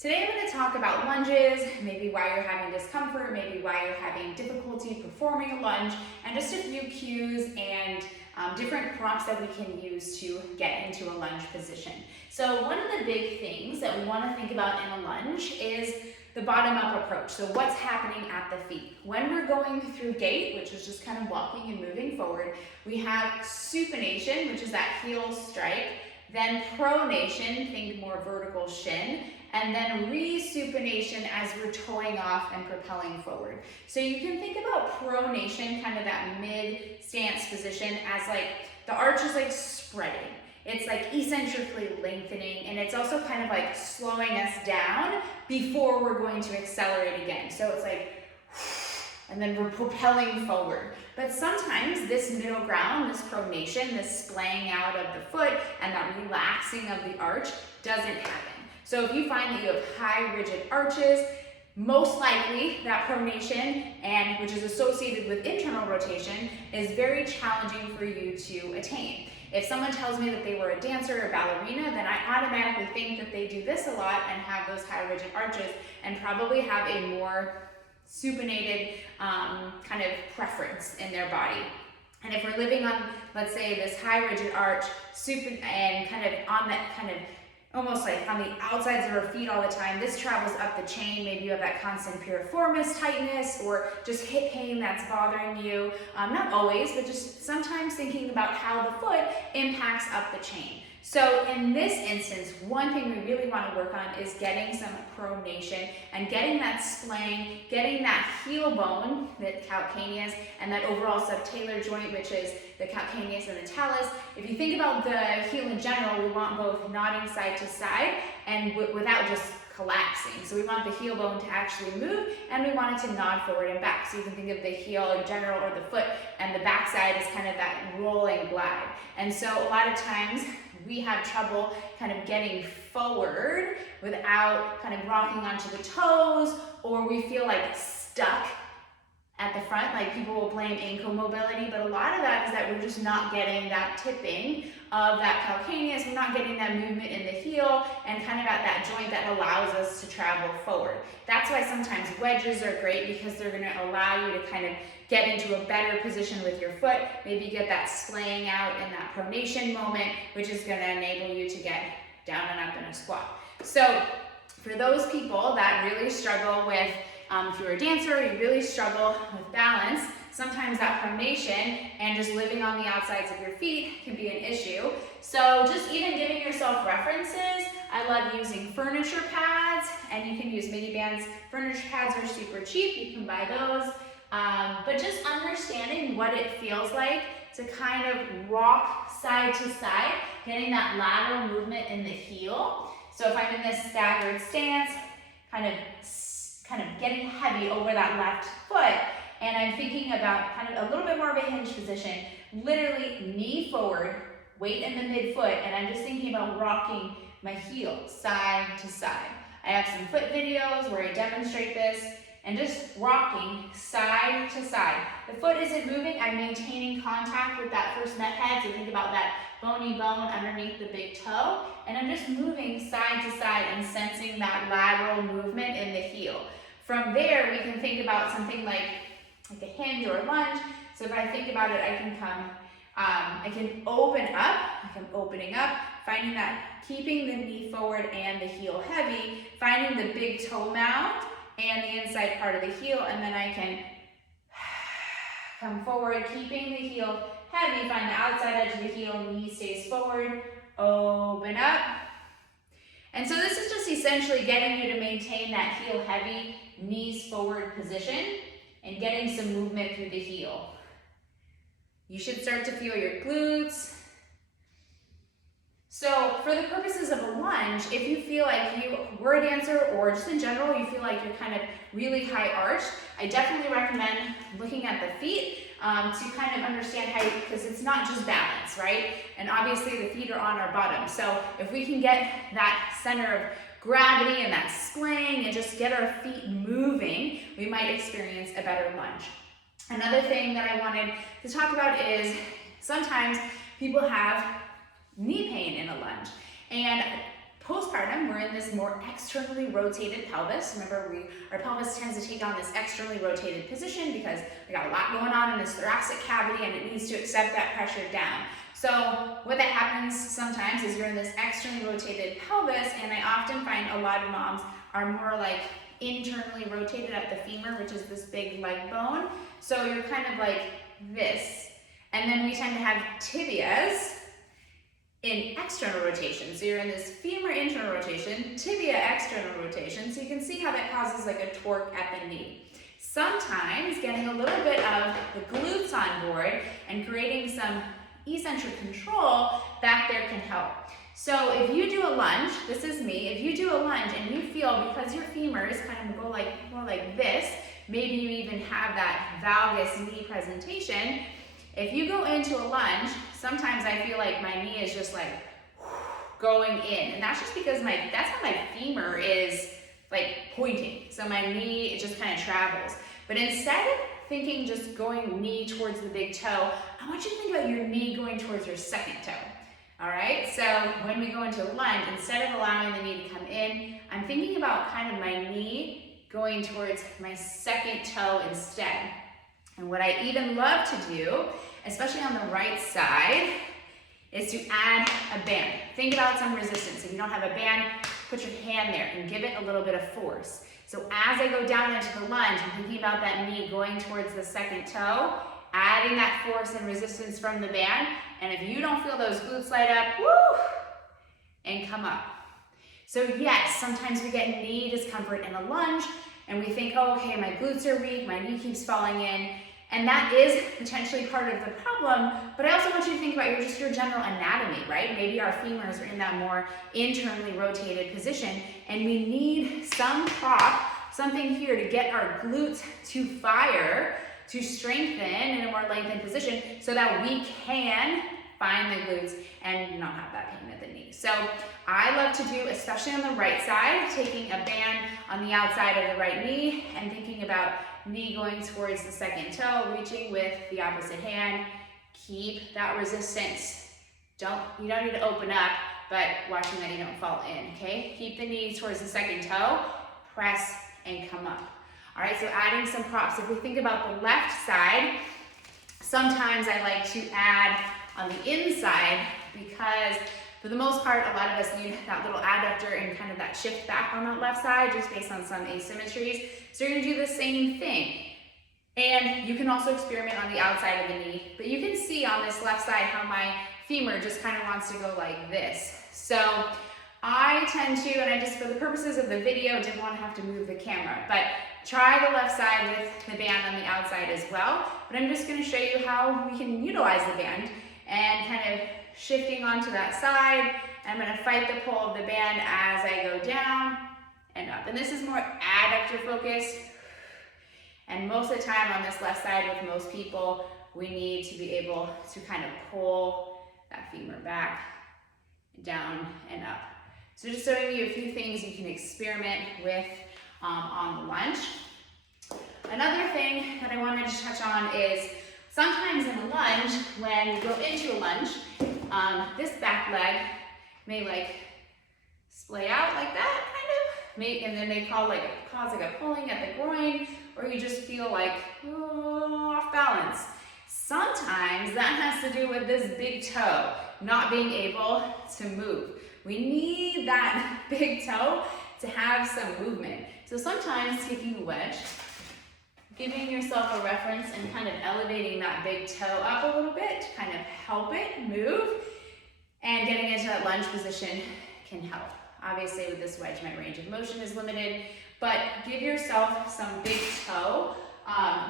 Today I'm going to talk about lunges, maybe why you're having discomfort, maybe why you're having difficulty performing a lunge, and just a few cues and different prompts that we can use to get into a lunge position. So one of the big things that we want to think about in a lunge is the bottom-up approach. So what's happening at the feet? When we're going through gait, which is just kind of walking and moving forward, we have supination, which is that heel strike, then pronation, think more vertical shin, and then resupination as we're toeing off and propelling forward. So you can think about pronation, kind of that mid stance position, as like the arch is like spreading. It's like eccentrically lengthening, and it's also kind of like slowing us down before we're going to accelerate again. So it's like, and then we're propelling forward. But sometimes this middle ground, this pronation, this splaying out of the foot and that relaxing of the arch doesn't happen. So if you find that you have high rigid arches, most likely that pronation, and which is associated with internal rotation, is very challenging for you to attain. If someone tells me that they were a dancer or ballerina, then I automatically think that they do this a lot and have those high rigid arches and probably have a more supinated kind of preference in their body. And if we're living on, let's say, this high rigid arch, and kind of on that kind of almost like on the outsides of our feet all the time, this travels up the chain. Maybe you have that constant piriformis tightness or just hip pain that's bothering you. Not always, but just sometimes thinking about how the foot impacts up the chain. So in this instance, one thing we really want to work on is getting some pronation and getting that splaying, getting that heel bone, the calcaneus, and that overall subtalar joint, which is the calcaneus and the talus. If you think about the heel in general, we want both nodding side to side and without just collapsing. So we want the heel bone to actually move, and we want it to nod forward and back. So you can think of the heel in general or the foot, and the backside is kind of that rolling glide. And so a lot of times we have trouble kind of getting forward without kind of rocking onto the toes, or we feel like stuck at the front. Like people will blame ankle mobility, but a lot of that is that we're just not getting that tipping of that calcaneus. We're not getting that movement in the heel and kind of at that joint that allows us to travel forward. That's why sometimes wedges are great, because they're going to allow you to kind of get into a better position with your foot. Maybe get that splaying out in that pronation moment, which is going to enable you to get down and up in a squat. So for those people that really struggle with, if you're a dancer, you really struggle with balance, sometimes that pronation and just living on the outsides of your feet can be an issue. So just even giving yourself references, I love using furniture pads, and you can use mini bands. Furniture pads are super cheap, you can buy those. But just understanding what it feels like to kind of rock side to side, getting that lateral movement in the heel. So if I'm in this staggered stance, kind of getting heavy over that left foot, and I'm thinking about kind of a little bit more of a hinge position, literally knee forward, weight in the midfoot, and I'm just thinking about rocking my heel side to side. I have some foot videos where I demonstrate this, and just rocking side to side. The foot isn't moving, I'm maintaining contact with that first net head, so think about that bony bone underneath the big toe, and I'm just moving side to side and sensing that lateral movement in the heel. From there, we can think about something like a hinge or a lunge. So if I think about it, I can I can open up, I'm opening up, finding that, keeping the knee forward and the heel heavy, finding the big toe mound and the inside part of the heel, and then I can come forward, keeping the heel heavy, find the outside edge of the heel, knee stays forward, open up. And so this is just essentially getting you to maintain that heel heavy, knees forward position and getting some movement through the heel. You should start to feel your glutes. So for the purposes of a lunge, if you feel like you were a dancer or just in general, you feel like you're kind of really high arched, I definitely recommend looking at the feet to kind of understand how, because it's not just balance, right? And obviously the feet are on our bottom. So if we can get that center of gravity and that splaying and just get our feet moving, we might experience a better lunge. Another thing that I wanted to talk about is sometimes people have knee pain in a lunge. And Postpartum, we're in this more externally rotated pelvis. Remember, our pelvis tends to take on this externally rotated position because we got a lot going on in this thoracic cavity and it needs to accept that pressure down. So what that happens sometimes is you're in this externally rotated pelvis, and I often find a lot of moms are more like internally rotated at the femur, which is this big leg bone. So you're kind of like this. And then we tend to have tibias in external rotation. So you're in this femur internal rotation, tibia external rotation. So you can see how that causes like a torque at the knee. Sometimes getting a little bit of the glutes on board and creating some eccentric control back there can help. So if you do a lunge, this is me, if you do a lunge and you feel because your femurs kind of go like more like this, maybe you even have that valgus knee presentation. If you go into a lunge, sometimes I feel like my knee is just like going in, and that's just because that's how my femur is like pointing. So my knee, it just kind of travels. But instead of thinking just going knee towards the big toe, I want you to think about your knee going towards your second toe. All right, so when we go into a lunge, instead of allowing the knee to come in, I'm thinking about kind of my knee going towards my second toe instead. And what I even love to do, especially on the right side, is to add a band. Think about some resistance. If you don't have a band, put your hand there and give it a little bit of force. So as I go down into the lunge, I'm thinking about that knee going towards the second toe, adding that force and resistance from the band. And if you don't feel those glutes light up, woo, and come up. So yes, sometimes we get knee discomfort in a lunge and we think, oh, okay, my glutes are weak, my knee keeps falling in. And that is potentially part of the problem, but I also want you to think about just your general anatomy, right? Maybe our femurs are in that more internally rotated position, and we need some prop, something here to get our glutes to fire, to strengthen in a more lengthened position so that we can find the glutes and not have that pain at the knee. So I love to do, especially on the right side, taking a band on the outside of the right knee and thinking about knee going towards the second toe, reaching with the opposite hand. Keep that resistance. You don't need to open up, but watching that you don't fall in, okay? Keep the knee towards the second toe, press and come up. All right, so adding some props. If we think about the left side, sometimes I like to add on the inside because for the most part, a lot of us need that little adductor and kind of that shift back on that left side just based on some asymmetries. So you're gonna do the same thing. And you can also experiment on the outside of the knee, but you can see on this left side how my femur just kind of wants to go like this. So I tend to, and I just, for the purposes of the video, didn't want to have to move the camera, but try the left side with the band on the outside as well. But I'm just gonna show you how we can utilize the band and kind of shifting onto that side. I'm gonna fight the pull of the band as I go down and up. And this is more adductor focused. And most of the time on this left side with most people, we need to be able to kind of pull that femur back, down and up. So just showing you a few things you can experiment with on the lunge. Another thing that I wanted to touch on is sometimes in a lunge, when you go into a lunge, this back leg may like splay out like that, kind of, and then they cause like a pulling at the groin, or you just feel like off balance. Sometimes that has to do with this big toe not being able to move. We need that big toe to have some movement. So sometimes taking a wedge, giving yourself a reference and kind of elevating that big toe up a little bit to kind of help it move, and getting into that lunge position can help. Obviously with this wedge, my range of motion is limited, but give yourself some big toe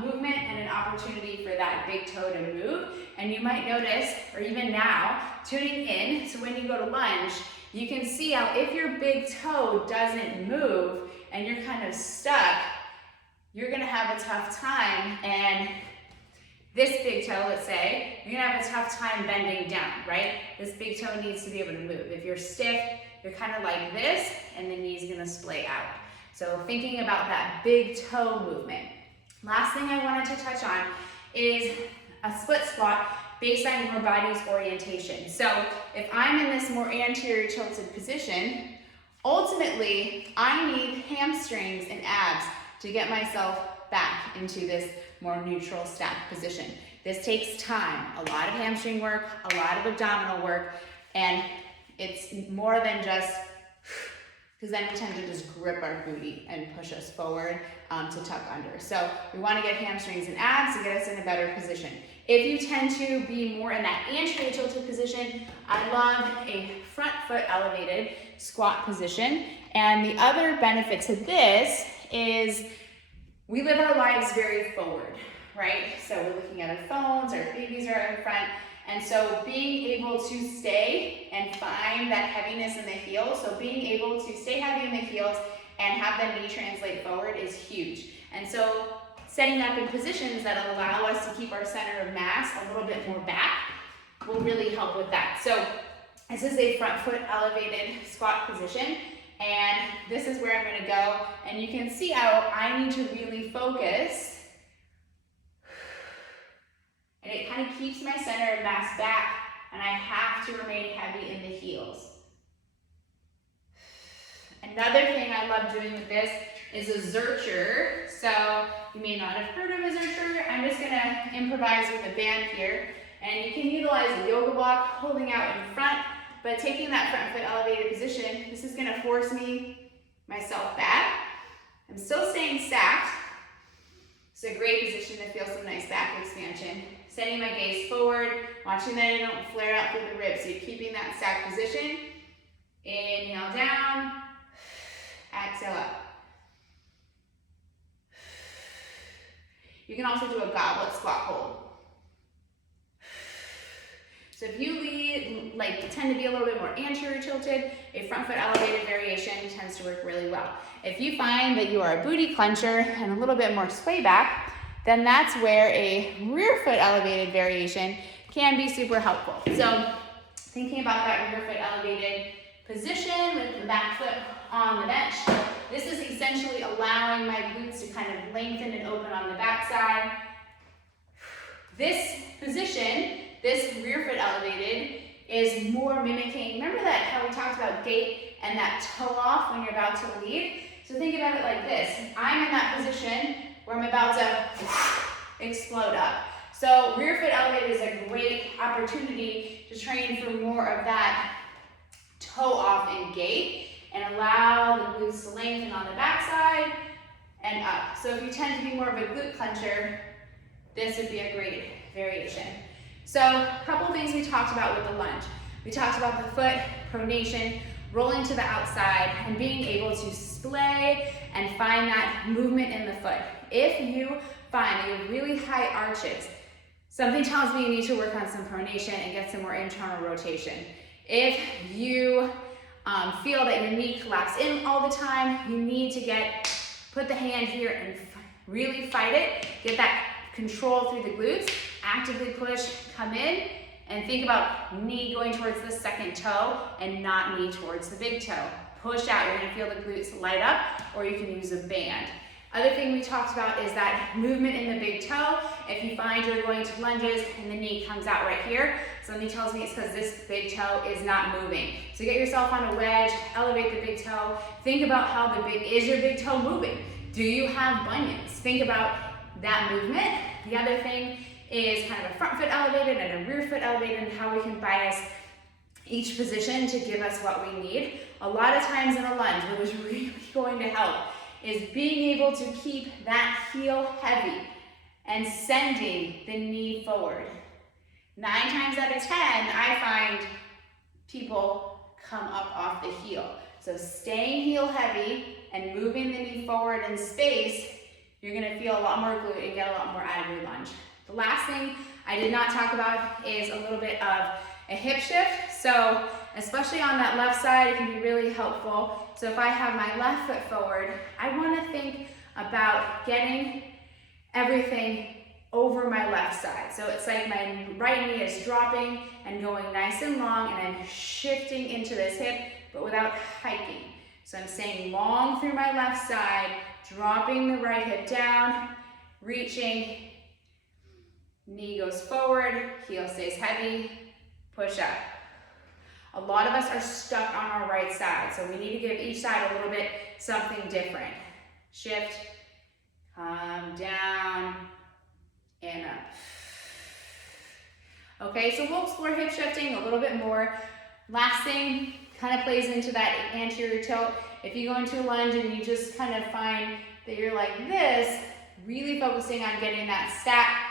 movement and an opportunity for that big toe to move. And you might notice, or even now, tuning in, so when you go to lunge, you can see how if your big toe doesn't move and you're kind of stuck, you're gonna have a tough time. And this big toe, let's say, you're gonna have a tough time bending down, right? This big toe needs to be able to move. If you're stiff, you're kind of like this, and the knee's gonna splay out. So thinking about that big toe movement. Last thing I wanted to touch on is a split squat based on your body's orientation. So if I'm in this more anterior tilted position, Ultimately, I need hamstrings and abs to get myself back into this more neutral stack position. This takes time, a lot of hamstring work, a lot of abdominal work, and it's more than just, because then we tend to just grip our booty and push us forward to tuck under. So we want to get hamstrings and abs to get us in a better position. If you tend to be more in that anterior tilted position, I love a front foot elevated squat position. And the other benefit to this is we live our lives very forward, right? So we're looking at our phones, our babies are in front. And so being able to stay and find that heaviness in the heels, so being able to stay heavy in the heels and have the knee translate forward is huge. And so setting up in positions that allow us to keep our center of mass a little bit more back will really help with that. So this is a front foot elevated squat position, and this is where I'm gonna go. And you can see how I need to really focus, and it kind of keeps my center of mass back, and I have to remain heavy in the heels. Another thing I love doing with this is a Zercher. So you may not have heard of a Zercher. I'm just gonna improvise with a band here. And you can utilize a yoga block holding out in front, but taking that front foot elevated position, this is gonna force myself back. I'm still staying stacked. It's a great position to feel some nice back expansion. Sending my gaze forward, watching that I don't flare out through the ribs. So you're keeping that stacked position. Inhale down, exhale up. You can also do a goblet squat hold. So if you tend to be a little bit more anterior tilted, a front foot elevated variation tends to work really well. If you find that you are a booty clencher and a little bit more sway back, then that's where a rear foot elevated variation can be super helpful. So thinking about that rear foot elevated position with the back foot on the bench, this is essentially allowing my glutes to kind of lengthen and open on the backside. This position, this rear foot elevated, is more mimicking, remember that how we talked about gait and that toe off when you're about to lead? So think about it like this. I'm in that position where I'm about to explode up. So rear foot elevated is a great opportunity to train for more of that toe off and gait and allow the glutes to lengthen on the backside and up. So if you tend to be more of a glute clencher, this would be a great variation. So a couple things we talked about with the lunge. We talked about the foot pronation, rolling to the outside, and being able to splay and find that movement in the foot. If you find that you have really high arches, something tells me you need to work on some pronation and get some more internal rotation. If you feel that your knee collapses in all the time, you need to put the hand here and really fight it, get that control through the glutes, actively push, come in, and think about knee going towards the second toe and not knee towards the big toe. Push out, you're gonna feel the glutes light up, or you can use a band. Other thing we talked about is that movement in the big toe. If you find you're going to lunges and the knee comes out right here, something tells me it's because this big toe is not moving. So get yourself on a wedge, elevate the big toe. Think about how is your big toe moving? Do you have bunions? Think about that movement. The other thing is kind of a front foot elevated and a rear foot elevated, and how we can bias each position to give us what we need. A lot of times in a lunge, what is really going to help is being able to keep that heel heavy and sending the knee forward. 9 times out of 10, I find people come up off the heel. So staying heel heavy and moving the knee forward in space, you're gonna feel a lot more glute and get a lot more out of your lunge. The last thing I did not talk about is a little bit of a hip shift. So especially on that left side, it can be really helpful. So if I have my left foot forward, I wanna think about getting everything over my left side. So it's like my right knee is dropping and going nice and long, and I'm shifting into this hip, but without hiking. So I'm staying long through my left side, dropping the right hip down, reaching, knee goes forward, heel stays heavy, push up. A lot of us are stuck on our right side, so we need to give each side a little bit something different. Shift, come down, and up. Okay, so we'll explore hip shifting a little bit more. Last thing kind of plays into that anterior tilt. If you go into a lunge and you just kind of find that you're like this, really focusing on getting that stack